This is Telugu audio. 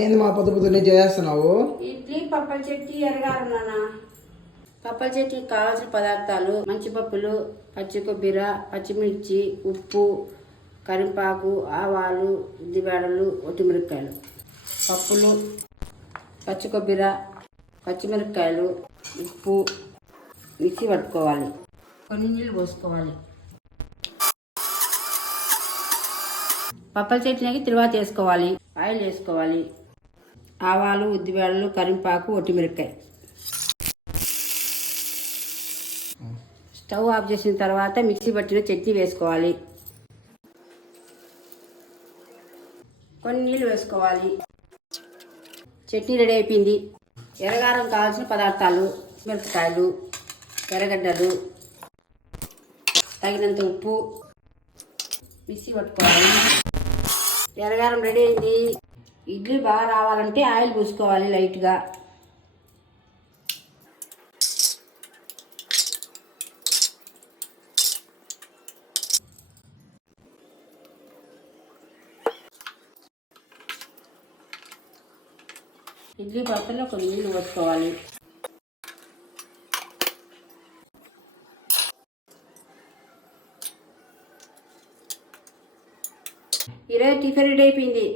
ఏంది మా పొద్దు పొద్దున్నే చేస్తున్నావు? ఇడ్లీ పప్పల చట్నీ ఎరగారు నాన్న. పప్పల చట్నీకి కావాల్సిన పదార్థాలు: మంచి పప్పులు, పచ్చి కొబ్బరి, పచ్చిమిర్చి, ఉప్పు, కరింపాకు, ఆవాలు, ఉద్దిబేడలు, ఒట్టిమిరపకాయలు. పప్పులు, పచ్చి కొబ్బరి, పచ్చిమిరపకాయలు, ఉప్పు మిక్సీ పట్టుకోవాలి. కొన్ని నీళ్ళు పోసుకోవాలి. పప్పల చట్నీకి తిరువాత వేసుకోవాలి. ఆయిల్ వేసుకోవాలి. ఆవాలు, ఉద్దిబేడలు, కరింపాకు, ఒట్టిమిరపకాయ. స్టవ్ ఆఫ్ చేసిన తర్వాత మిక్సీ పట్టిన చట్నీ వేసుకోవాలి. కొన్ని నీళ్ళు వేసుకోవాలి. చట్నీ రెడీ అయిపోయింది. ఎర్రగారం కావాల్సిన పదార్థాలు: మిరపకాయలు, ఎర్రగడ్డలు, తగినంత ఉప్పు, మిక్సీ పట్టుకోవాలి. ఎర్రగారం రెడీ అయింది. ఇడ్లీ బాగా రావాలంటే ఆయిల్ పూసుకోవాలి లైట్గా. ఇడ్లీ పాత్రలో కొన్ని నీళ్ళు పోసుకోవాలి. ఈరోజు టిఫిన్ రెడీ అయిపోయింది.